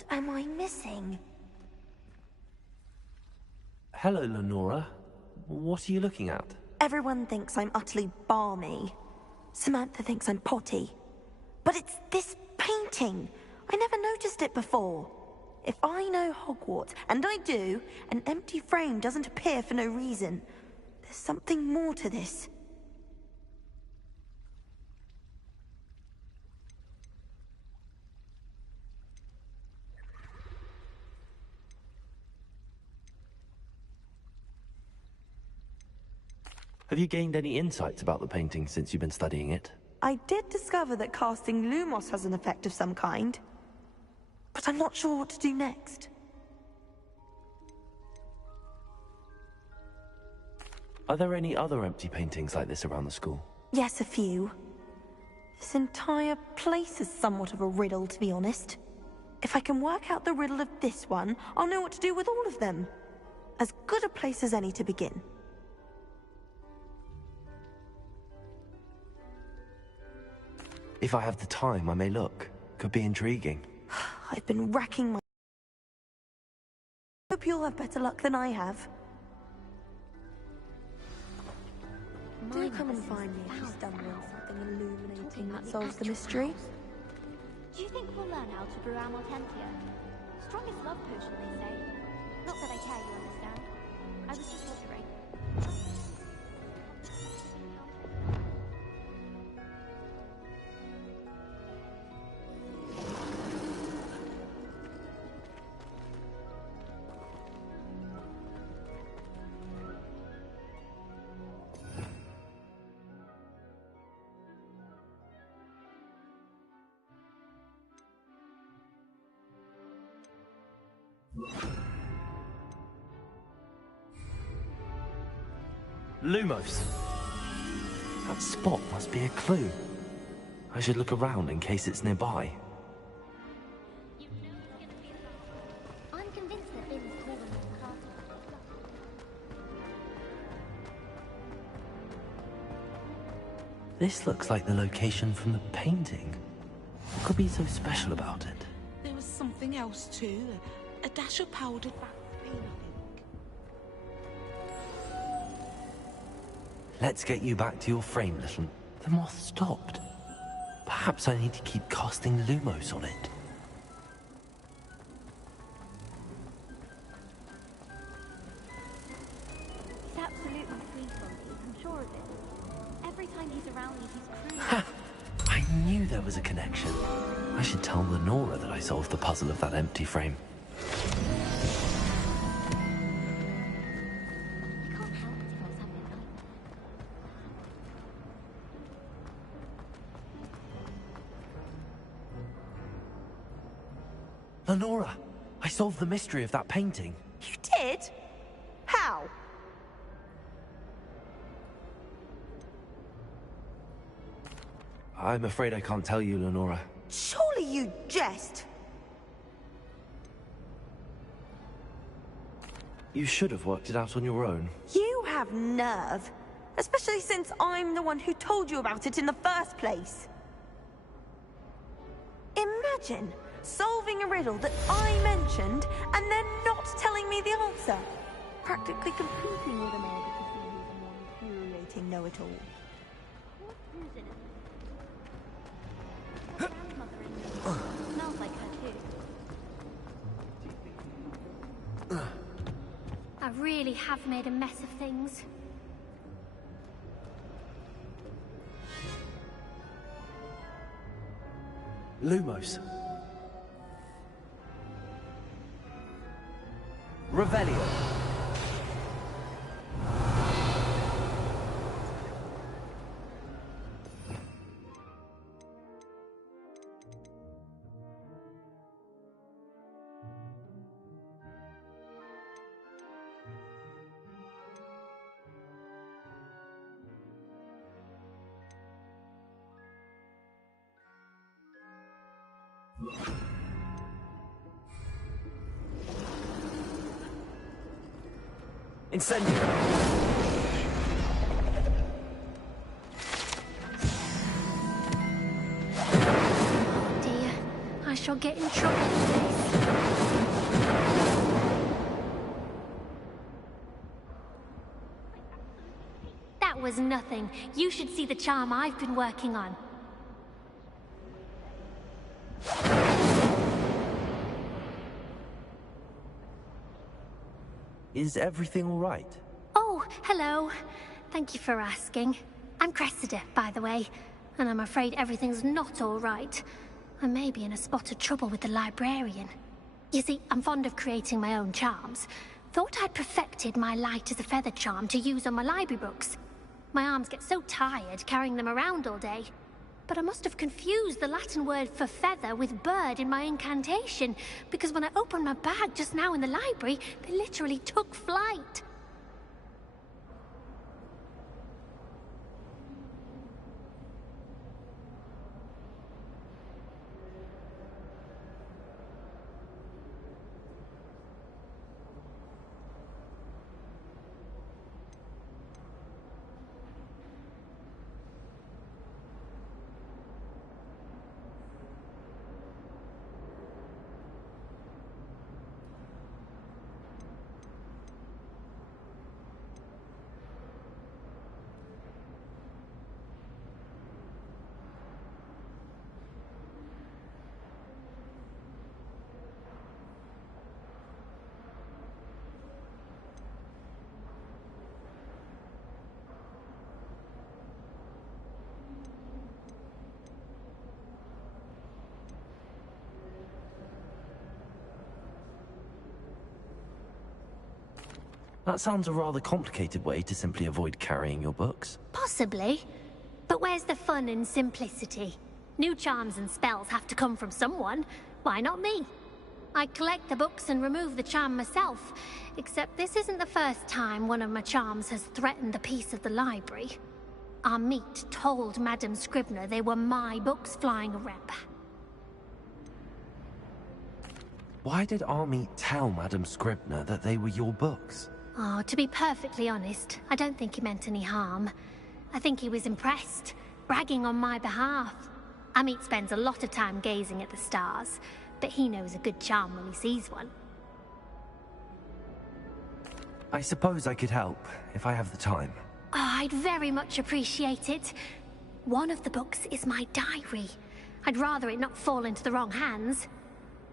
What am I missing? Hello, Lenora. What are you looking at? Everyone thinks I'm utterly balmy. Samantha thinks I'm potty. But it's this painting. I never noticed it before. If I know Hogwarts, and I do, an empty frame doesn't appear for no reason. There's something more to this. Have you gained any insights about the painting since you've been studying it? I did discover that casting Lumos has an effect of some kind. But I'm not sure what to do next. Are there any other empty paintings like this around the school? Yes, a few. This entire place is somewhat of a riddle, to be honest. If I can work out the riddle of this one, I'll know what to do with all of them. As good a place as any to begin. If I have the time, I may look. Could be intriguing. I've been racking my... Hope you'll have better luck than I have. Do come and find me if you stumble on something illuminating that solves the mystery. Do you think we'll learn how to brew Amortentia? Strongest love potion, they say. Not that I care, you understand. I was just wondering. Lumos! That spot must be a clue. I should look around in case it's nearby. I'm convinced that Billy's calling on the castle. This looks like the location from the painting. What could be so special about it? There was something else too. A dash of powdered back paint, I think. Let's get you back to your frame, little... The moth stopped. Perhaps I need to keep casting Lumos on it. He's absolutely sweet on me, I'm sure of it. Every time he's around me, he's cruel. Ha! I knew there was a connection. I should tell Lenora that I solved the puzzle of that empty frame. Lenora, I solved the mystery of that painting. You did? How? I'm afraid I can't tell you, Lenora. Surely you jest. You should have worked it out on your own. You have nerve. Especially since I'm the one who told you about it in the first place. Imagine solving a riddle that I mentioned and then not telling me the answer. Practically competing with a man because he is a more infuriating know-it-all. Grandmother in me. Smells like her too. I really have made a mess of things. Lumos. Revelio. Incendio! Dear, I shall get in trouble for this. That was nothing. You should see the charm I've been working on. Is everything all right? Oh, hello. Thank you for asking. I'm Cressida, by the way, and I'm afraid everything's not all right. I may be in a spot of trouble with the librarian. You see, I'm fond of creating my own charms. Thought I'd perfected my light as a feather charm to use on my library books. My arms get so tired carrying them around all day. But I must have confused the Latin word for feather with bird in my incantation, because when I opened my bag just now in the library, they literally took flight. That sounds a rather complicated way to simply avoid carrying your books. Possibly. But where's the fun in simplicity? New charms and spells have to come from someone. Why not me? I collect the books and remove the charm myself. Except this isn't the first time one of my charms has threatened the peace of the library. Our meet told Madame Scribner they were my books flying around. Why did Army tell Madame Scribner that they were your books? Oh, to be perfectly honest, I don't think he meant any harm. I think he was impressed, bragging on my behalf. Amit spends a lot of time gazing at the stars, but he knows a good charm when he sees one. I suppose I could help, if I have the time. Oh, I'd very much appreciate it. One of the books is my diary. I'd rather it not fall into the wrong hands.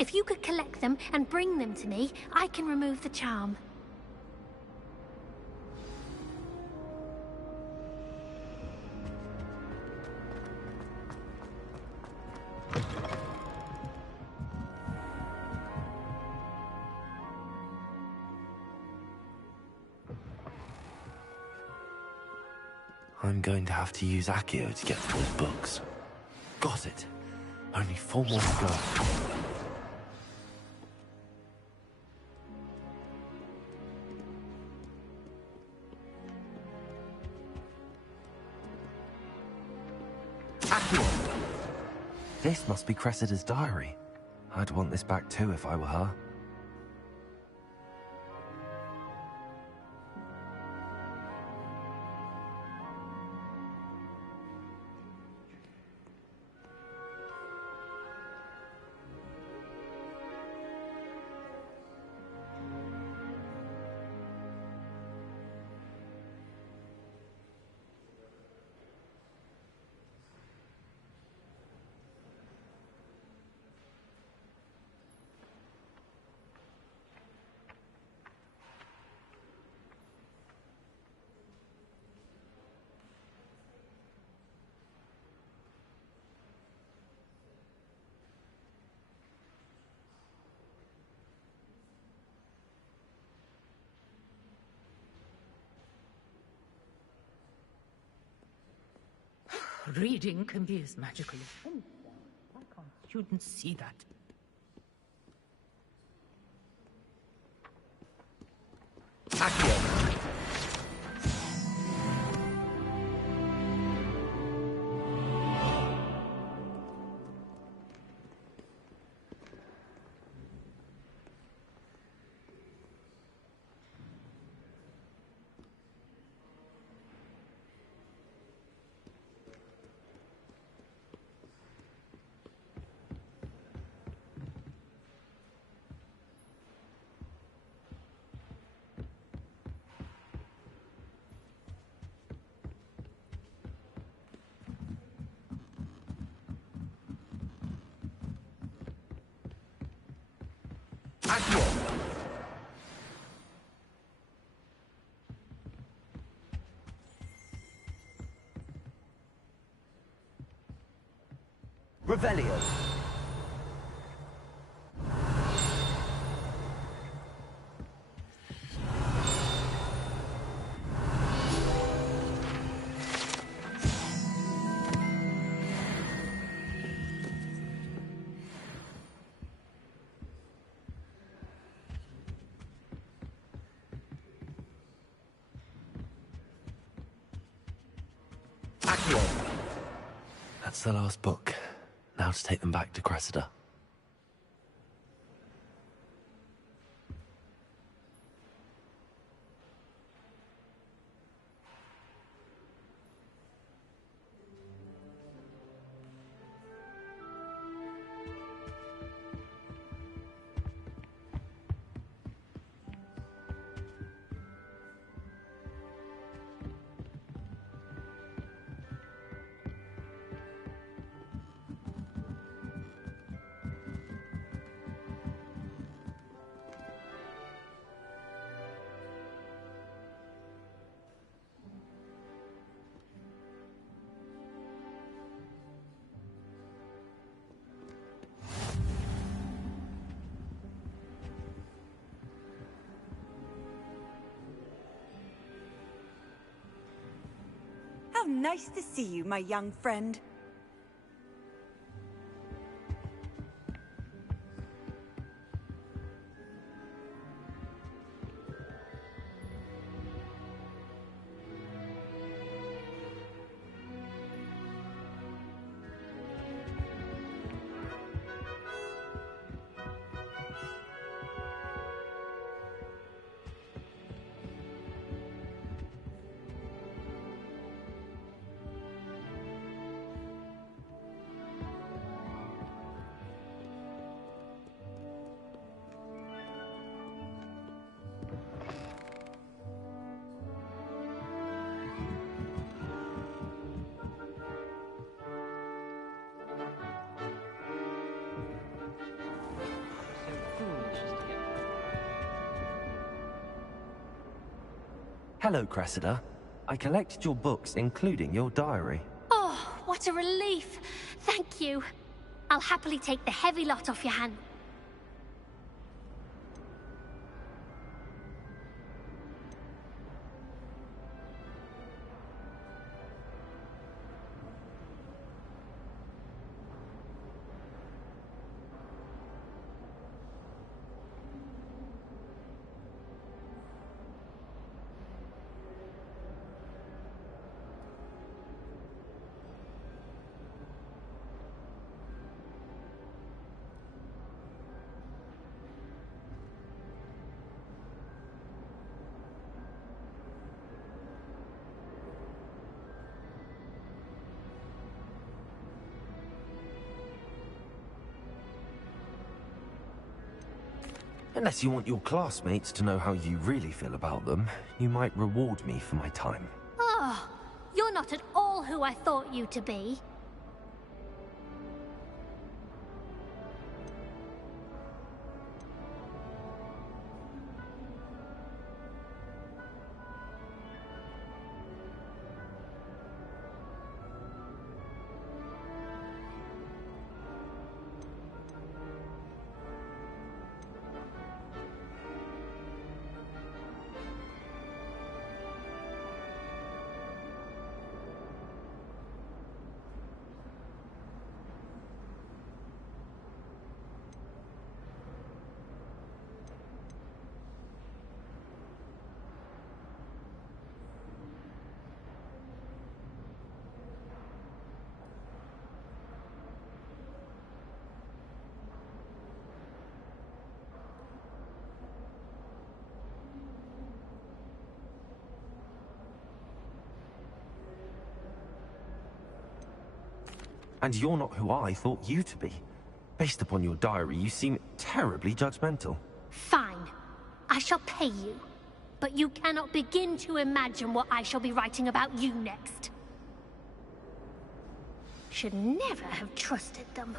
If you could collect them and bring them to me, I can remove the charm. I'm going to have to use Accio to get to those books. Got it. Only 4 more to go. Accio! This must be Cressida's diary. I'd want this back too if I were her. Reading can be as magical as anything. Why can't students see that? Accio! Revelio. That's the last book. Now to take them back to Cressida. How nice to see you, my young friend. Hello, Cressida. I collected your books, including your diary. Oh, what a relief. Thank you. I'll happily take the heavy lot off your hand. Unless you want your classmates to know how you really feel about them, you might reward me for my time. Oh, you're not at all who I thought you to be. And you're not who I thought you to be. Based upon your diary, you seem terribly judgmental. Fine. I shall pay you. But you cannot begin to imagine what I shall be writing about you next. Should never have trusted them.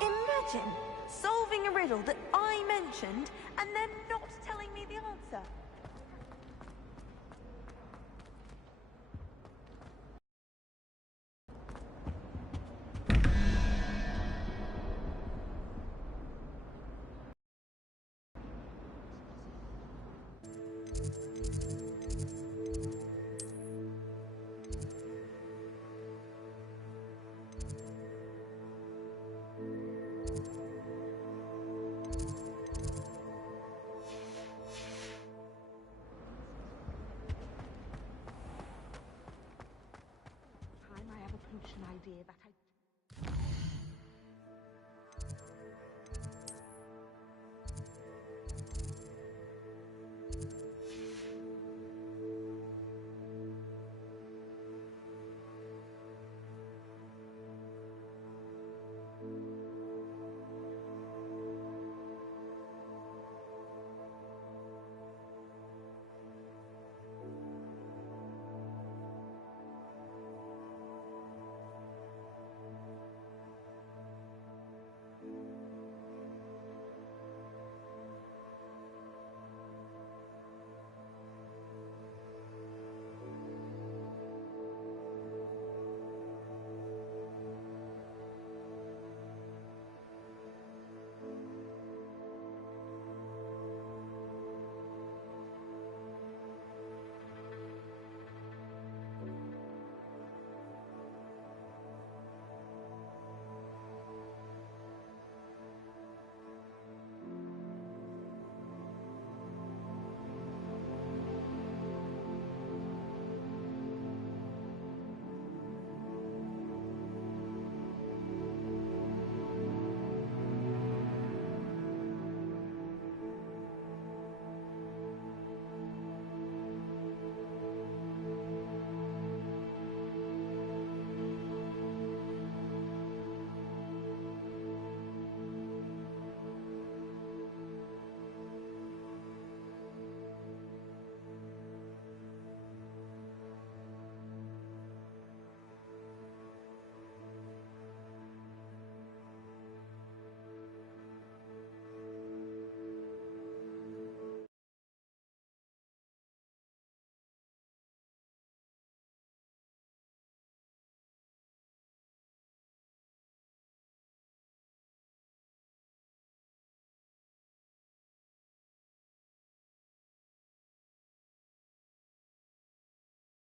Imagine solving a riddle that I mentioned and then not telling me the answer. dear, that I